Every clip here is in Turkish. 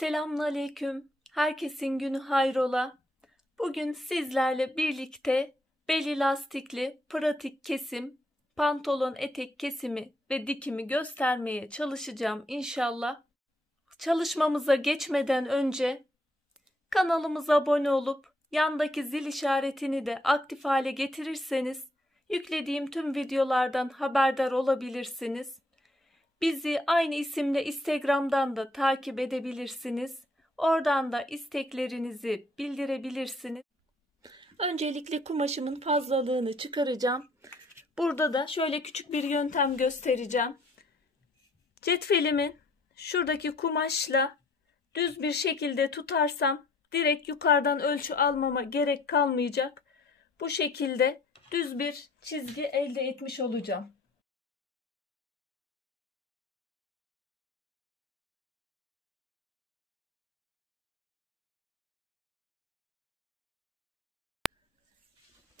Selamünaleyküm. Herkesin günü hayrola. Bugün sizlerle birlikte beli lastikli pratik kesim, pantolon etek kesimi ve dikimi göstermeye çalışacağım inşallah. Çalışmamıza geçmeden önce kanalımıza abone olup yandaki zil işaretini de aktif hale getirirseniz yüklediğim tüm videolardan haberdar olabilirsiniz. Bizi aynı isimle Instagram'dan da takip edebilirsiniz. Oradan da isteklerinizi bildirebilirsiniz. Öncelikle kumaşımın fazlalığını çıkaracağım. Burada da şöyle küçük bir yöntem göstereceğim. Cetvelimin şuradaki kumaşla düz bir şekilde tutarsam direkt yukarıdan ölçü almama gerek kalmayacak. Bu şekilde düz bir çizgi elde etmiş olacağım.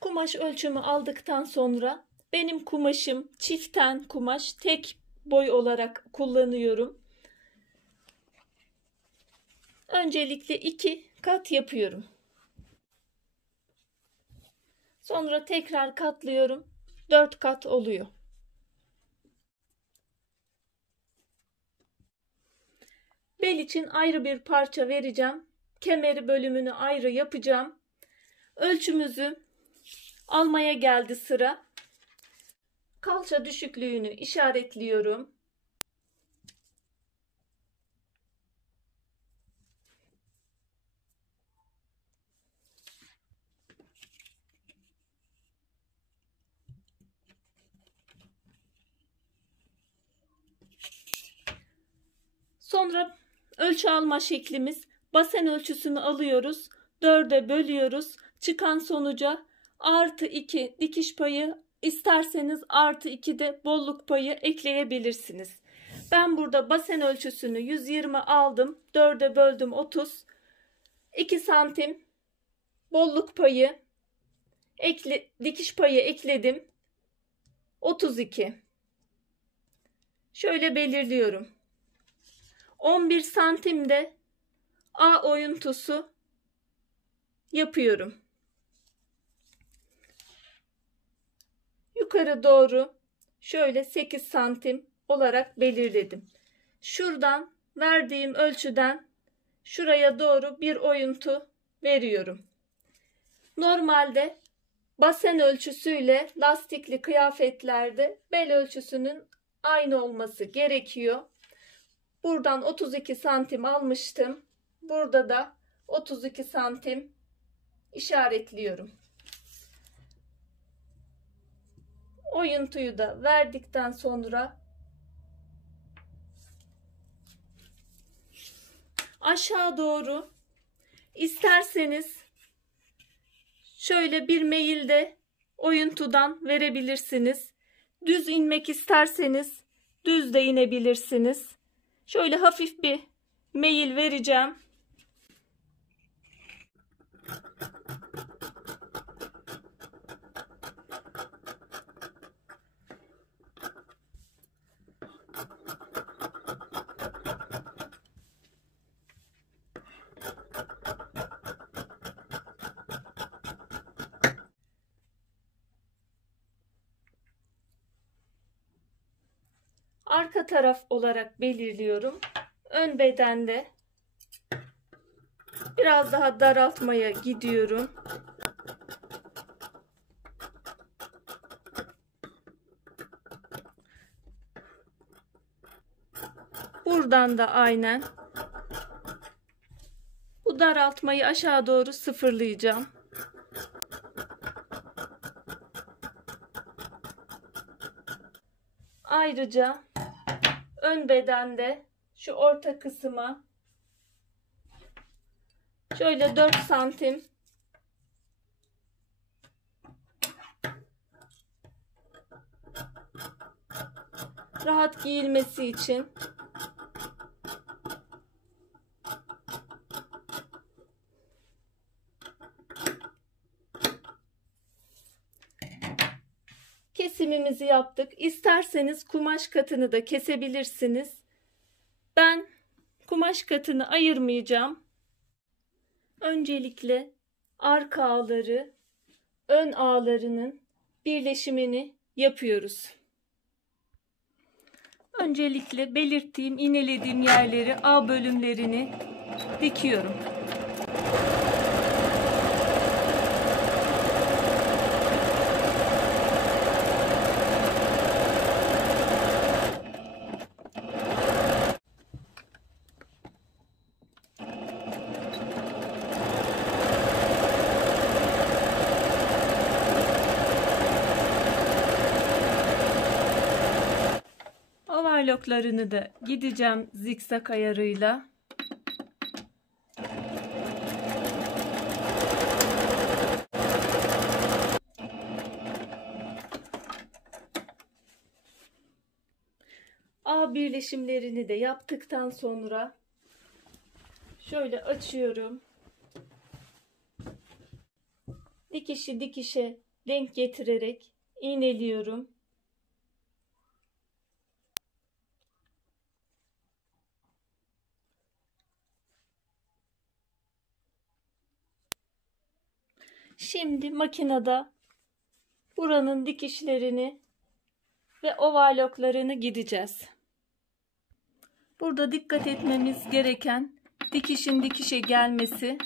Kumaş ölçümü aldıktan sonra benim kumaşım çiften kumaş, tek boy olarak kullanıyorum. Öncelikle 2 kat yapıyorum. Sonra tekrar katlıyorum. 4 kat oluyor. Bel için ayrı bir parça vereceğim. Kemeri bölümünü ayrı yapacağım. Ölçümüzü almaya geldi sıra. Kalça düşüklüğünü işaretliyorum. Sonra ölçü alma şeklimiz, basen ölçüsünü alıyoruz. 4'e bölüyoruz. Çıkan sonuca +2 dikiş payı, isterseniz +2 de bolluk payı ekleyebilirsiniz. Ben burada basen ölçüsünü 120 aldım. 4'e böldüm 30. 2 santim bolluk payı, dikiş payı ekledim. 32. Şöyle belirliyorum. 11 santimde A oyuntusu yapıyorum. Yukarı doğru şöyle 8 santim olarak belirledim. Şuradan verdiğim ölçüden şuraya doğru bir oyuntu veriyorum. Normalde basen ölçüsüyle lastikli kıyafetlerde bel ölçüsünün aynı olması gerekiyor. Buradan 32 santim almıştım. Burada da 32 santim işaretliyorum. Oyuntuyu da verdikten sonra aşağı doğru isterseniz şöyle bir meyilde oyuntudan verebilirsiniz. Düz inmek isterseniz düz de inebilirsiniz. Şöyle hafif bir meyil vereceğim. Arka taraf olarak belirliyorum. Ön bedende biraz daha daraltmaya gidiyorum. Buradan da aynen bu daraltmayı aşağı doğru sıfırlayacağım. Ayrıca ön bedende şu orta kısma şöyle 4 santim rahat giyilmesi için kesimimizi yaptık. İsterseniz kumaş katını da kesebilirsiniz. Ben kumaş kumaş katını ayırmayacağım. Öncelikle arka ağları ön ağlarının birleşimini yapıyoruz. Öncelikle belirttiğim, iğnelediğim yerleri, ağ bölümlerini dikiyorum. Overlocklarını da gideceğim zikzak ayarıyla. Ağ birleşimlerini de yaptıktan sonra şöyle açıyorum. Dikişi dikişe denk getirerek iğneliyorum. Şimdi makinede buranın dikişlerini ve overlocklarını gideceğiz. Burada dikkat etmemiz gereken dikişin dikişe gelmesi.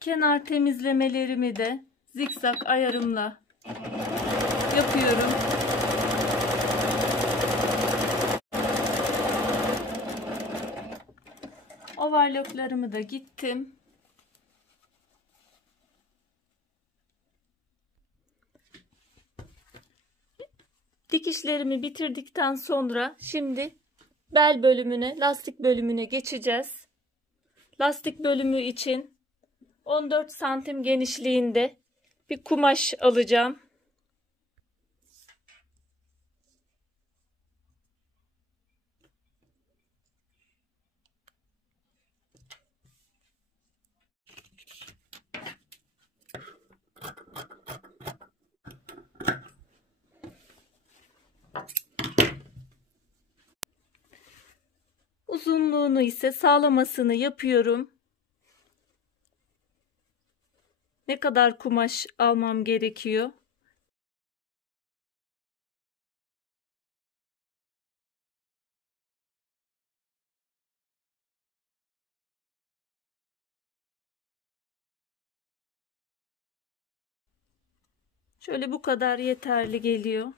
Kenar temizlemelerimi de zikzak ayarımla yapıyorum. Overlocklarımı da gittim. Dikişlerimi bitirdikten sonra şimdi bel bölümüne, lastik bölümüne geçeceğiz. Lastik bölümü için 14 santim genişliğinde bir kumaş alacağım. Uzunluğunu ise sağlamasını yapıyorum. Ne kadar kumaş almam gerekiyor? Şöyle bu kadar yeterli geliyor.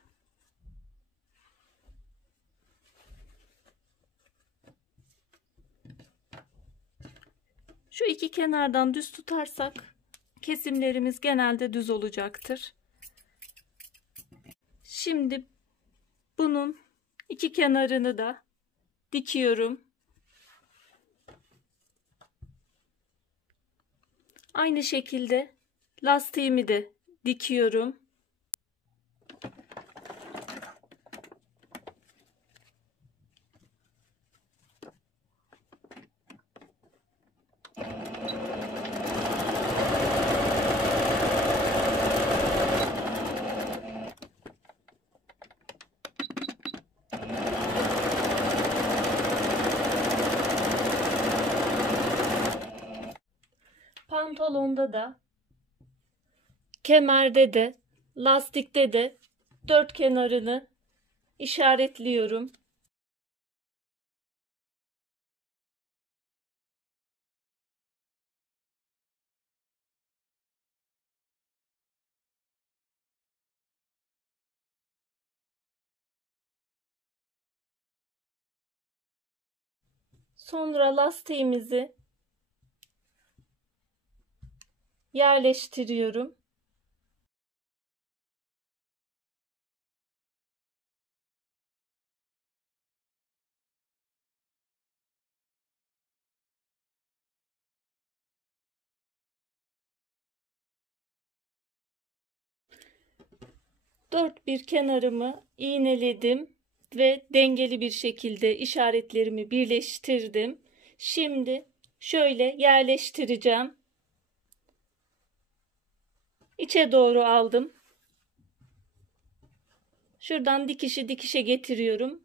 Şu iki kenardan düz tutarsak kesimlerimiz genelde düz olacaktır. Şimdi bunun iki kenarını da dikiyorum. Aynı şekilde lastiğimi de dikiyorum. Pantolonda da, kemerde de, lastikte de dört kenarını işaretliyorum. Sonra lastiğimizi yerleştiriyorum. Dört bir kenarımı iğneledim ve dengeli bir şekilde işaretlerimi birleştirdim. Şimdi şöyle Şuradan dikişe getiriyorum.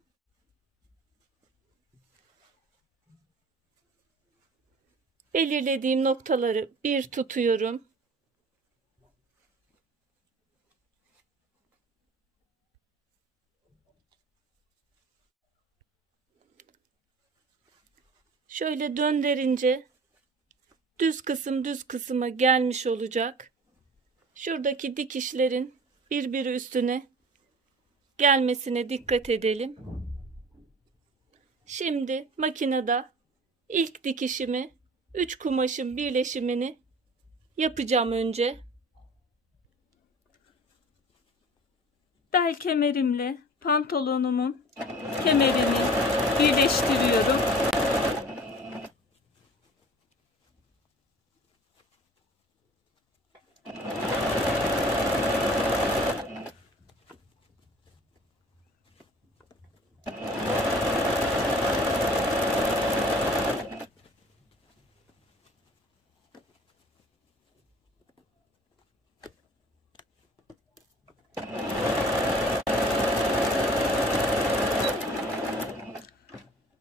Belirlediğim noktaları bir tutuyorum. Şöyle döndürünce düz kısıma gelmiş olacak. Şuradaki dikişlerin birbiri üstüne gelmesine dikkat edelim. Şimdi makinede ilk dikişimi 3 kumaşın birleşimini yapacağım önce. Bel kemerimle pantolonumun kemerini birleştiriyorum.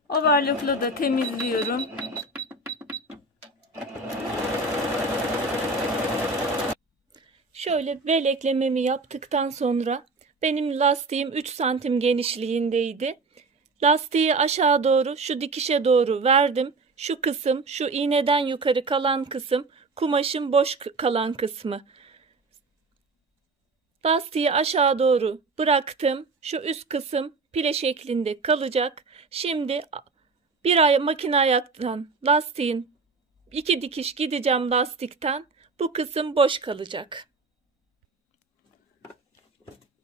Overlock'la da temizliyorum. Şöyle bel eklememi yaptıktan sonra benim lastiğim 3 santim genişliğindeydi. Lastiği aşağı doğru şu dikişe doğru verdim. Şu kısım, şu iğneden yukarı kalan kısım kumaşın boş kalan kısmı. Lastiği aşağı doğru bıraktım. Şu üst kısım pile şeklinde kalacak. Şimdi makine ayaktan lastiğin 2 dikiş gideceğim lastikten. Bu kısım boş kalacak.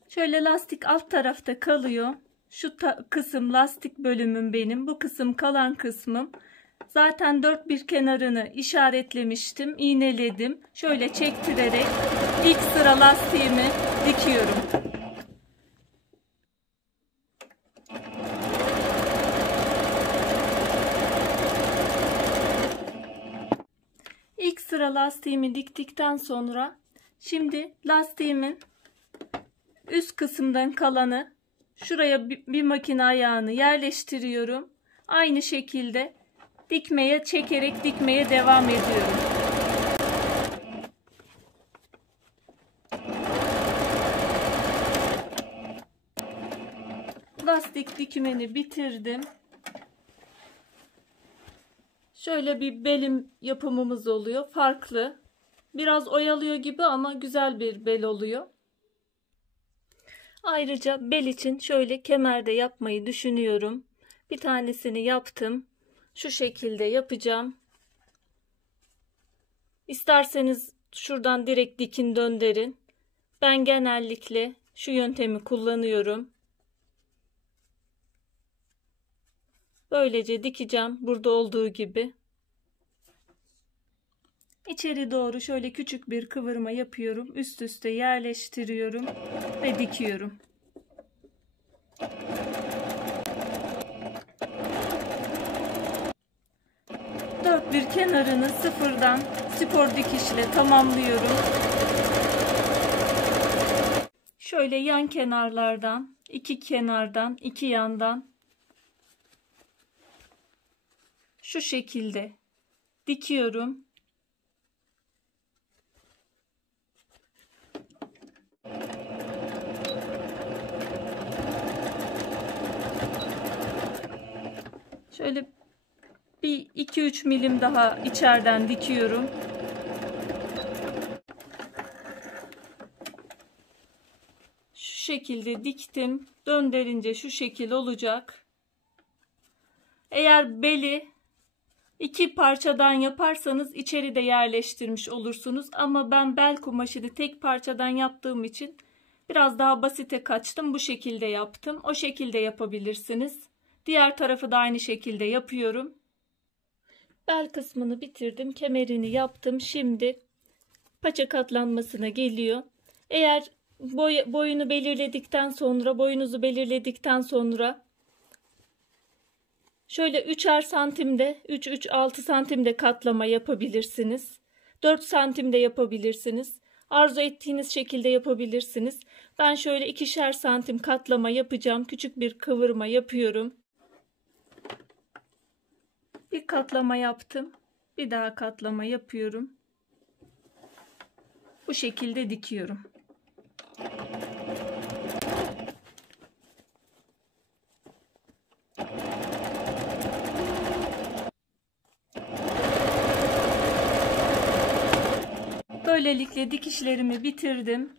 Şöyle lastik alt tarafta kalıyor. Şu kısım lastik bölümüm benim. Bu kısım kalan kısmım. Zaten dört bir kenarını işaretlemiştim. İğneledim. Şöyle çektirerek ilk sıra lastiğimi dikiyorum. İlk sıra lastiğimi diktikten sonra şimdi lastiğimin üst kısımdan kalanı şuraya bir makine ayağını yerleştiriyorum. Aynı şekilde çekerek dikmeye devam ediyorum. Lastik dikimini bitirdim. Şöyle bir belim yapımımız oluyor. Farklı. Biraz oyalıyor gibi ama güzel bir bel oluyor. Ayrıca bel için şöyle kemerde yapmayı düşünüyorum. Bir tanesini yaptım. Şu şekilde yapacağım. İsterseniz şuradan direkt dikin döndürün. Ben genellikle şu yöntemi kullanıyorum. Böylece dikeceğim burada olduğu gibi. İçeri doğru şöyle küçük bir kıvırma yapıyorum. Üst üste yerleştiriyorum ve dikiyorum. Dört bir kenarını sıfırdan spor dikişle tamamlıyorum. Şöyle yan kenarlardan, iki kenardan, iki yandan şu şekilde dikiyorum. Şöyle bir 2-3 milim daha içeriden dikiyorum. Şu şekilde diktim. Döndürünce şu şekil olacak. Eğer beli 2 parçadan yaparsanız içeri de yerleştirmiş olursunuz. Ama ben bel kumaşını tek parçadan yaptığım için biraz daha basite kaçtım. Bu şekilde yaptım. O şekilde yapabilirsiniz. Diğer tarafı da aynı şekilde yapıyorum. Bel kısmını bitirdim. Kemerini yaptım. Şimdi paça katlanmasına geliyor. Eğer boyunuzu belirledikten sonra şöyle 3'er santimde 3-6 santimde katlama yapabilirsiniz. 4 santimde yapabilirsiniz. Arzu ettiğiniz şekilde yapabilirsiniz. Ben şöyle 2'şer santim katlama yapacağım. Küçük bir kıvırma yapıyorum. Bir katlama yaptım. Bir daha katlama yapıyorum. Bu şekilde dikiyorum. Böylelikle dikişlerimi bitirdim.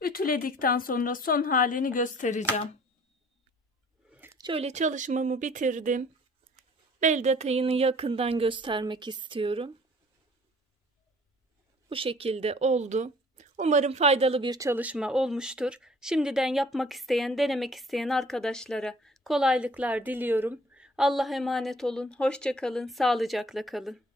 Ütüledikten sonra son halini göstereceğim. Şöyle çalışmamı bitirdim. Bel detayını yakından göstermek istiyorum. Bu şekilde oldu. Umarım faydalı bir çalışma olmuştur. Şimdiden yapmak isteyen, denemek isteyen arkadaşlara kolaylıklar diliyorum. Allah'a emanet olun. Hoşça kalın, sağlıcakla kalın.